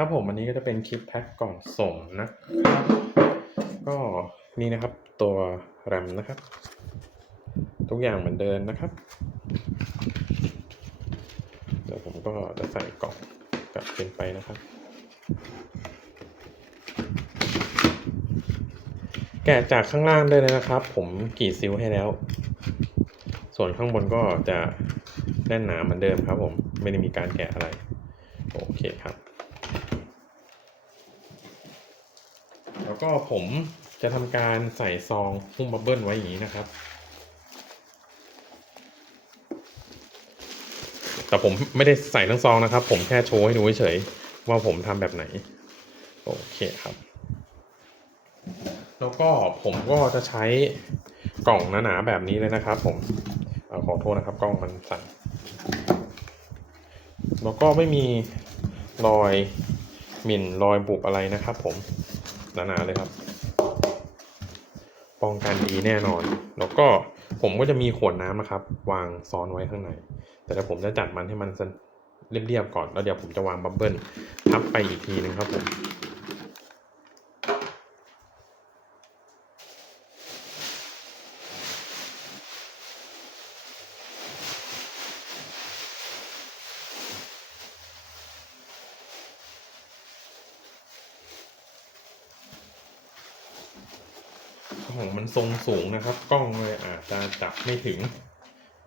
ครับผมอันนี้ก็จะเป็นคลิปแพ็คก่อนส่งนะครับ ก็นี่นะครับตัวแรมนะครับ ทุกอย่างเหมือนเดิมนะครับ เดี๋ยวผมก็จะใส่กล่องกลับเป็นไปนะครับ แกะจากข้างล่างได้เลยนะครับ ผมกรีดซิลให้แล้ว ส่วนข้างบนก็จะแน่นหนาเหมือนเดิมครับผมไม่ได้มีการแกะอะไร โอเคครับ แล้วก็ผมจะทำการใส่ซองหุ้มบับเบิ้ลไว้อย่างนี้นะครับ แต่ผมไม่ได้ใส่ทั้งซองนะครับ ผมแค่โชว์ให้ดูเฉยๆว่าผมทำแบบไหน โอเคครับ แล้วก็ผมก็จะใช้กล่องหนาๆแบบนี้เลยนะครับ ผมอขอโทษนะครับ กล้องมันสั่นแล้วก็ไม่มีรอยหมิ่นรอยบุบอะไรนะครับผม หนาๆเลยครับ ป้องกันดีแน่นอน แล้วก็ผมก็จะมีขวดน้ำนะครับ วางซ้อนไว้ข้างใน แต่ถ้าผมจะจัดมันให้มันเรียบๆก่อน แล้วเดี๋ยวผมจะวางบับเบิ้ลทับไปอีกทีนึงครับผม ของมันทรงสูงนะครับ กล้องเลยอาจจะจับไม่ถึง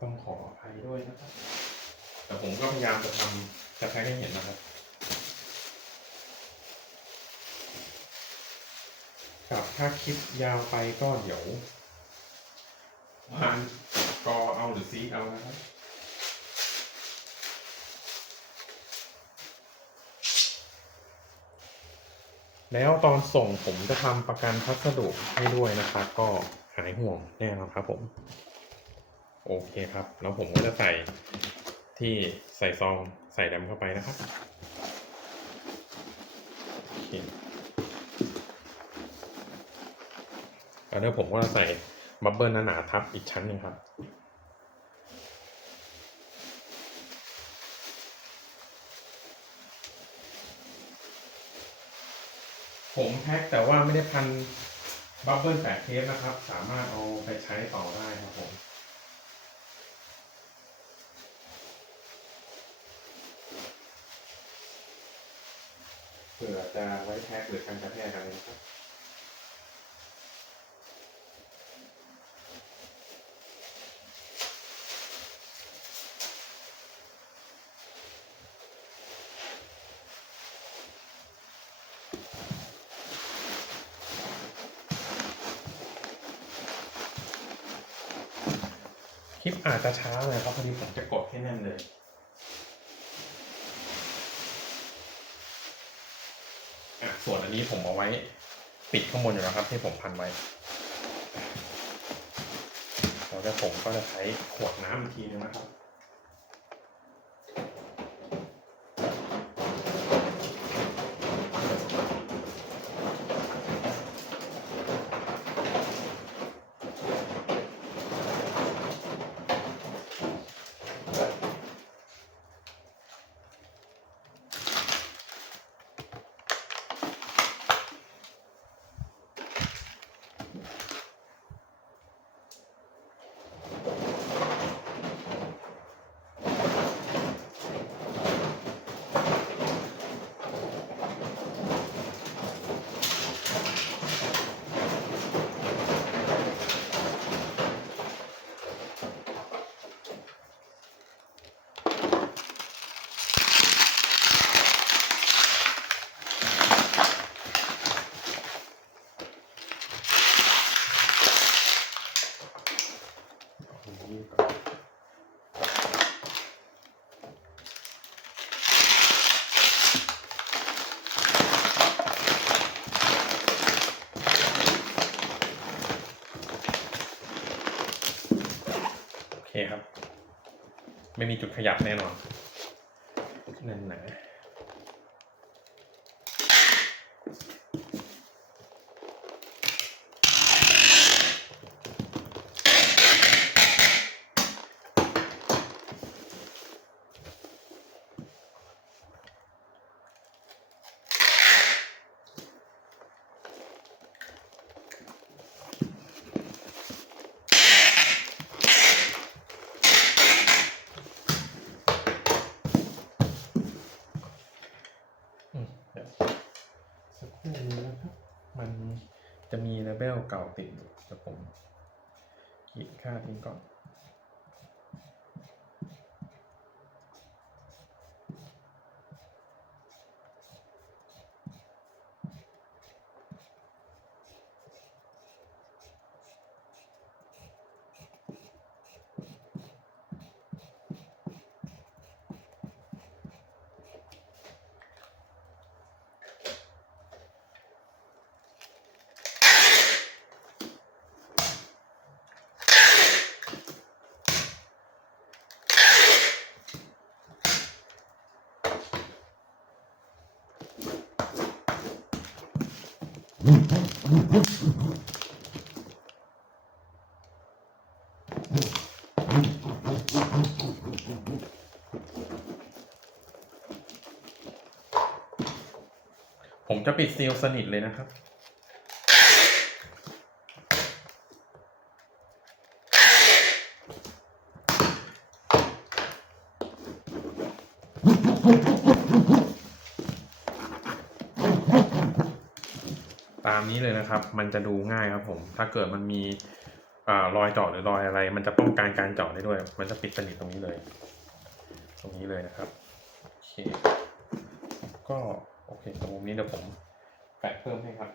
ต้องขออภัยด้วยนะครับ แต่ผมก็พยายามจะทำจะแพ็กให้เห็นนะครับกับถ้าคลิปยาวไปก็เดี๋ยววางกอเอาหรือซีเอานะครับ แล้วตอนส่งผมจะทำประกันพัสดุให้ด้วยนะครับ ก็หายห่วงแน่นอนครับผม โอเคครับ แล้วผมก็จะใส่ที่ใส่ซองใส่แรมเข้าไปนะครับโอเคแล้วเดี๋ยวผมก็จะใส่บับเบิลหนาๆทับอีกชั้นหนึ่งครับ ผมแพ็คแต่ว่าไม่ได้พันบับเบิลแปดเทปนะครับ สามารถเอาไปใช้ต่อได้ครับผมเผื่อจะไว้แพ็คหรือการกระแทกอะไรนะครับ คลิปอาจจะช้าเลยครับพอดีผมจะกดให้แน่นเลยอะส่วนอันนี้ผมเอาไว้ ปิดข้างบนอยู่แล้วครับ ที่ผมพันไว้แล้วก็ผมก็จะใช้ขวดน้ำอีกทีนึงนะครับ โอเคครับ ไม่มีจุดขยับแน่นอนแน่นหนา ไม่นะครับ มันจะมีเลเวลเก่าติดอยู่เดี๋ยวผมขีดค่าทิ้งก่อน ผมจะปิดซีลสนิทเลยนะครับามนี้เลยนะครับ มันจะดูง่ายครับผม ถ้าเกิดมันมีอรอยเจาะหรือรอยอะไร มันจะป้องกันการเจาะได้ด้วย มันจะปิดสนิทตรงนี้เลย ตรงนี้เลยนะครับโอเคก็โอเคตรงมุมนี้เดี๋ยวผมแปะเพิ่มให้ครับ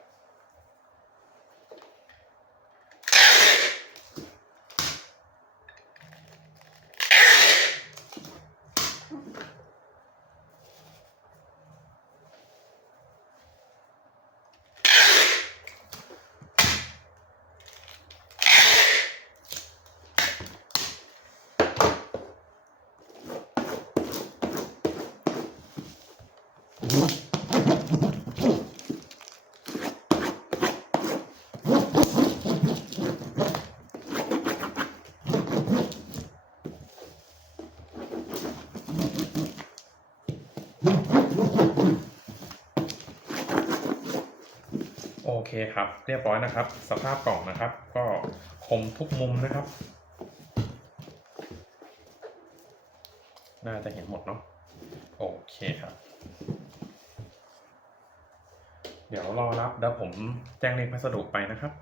โอเคครับ เรียบร้อยนะครับ สภาพกล่องนะครับ ก็คมทุกมุมนะครับ น่าจะเห็นหมดเนาะโอเคครับ เดี๋ยวรอรับแล้วผมแจ้งเลขพัสดุไปนะครับ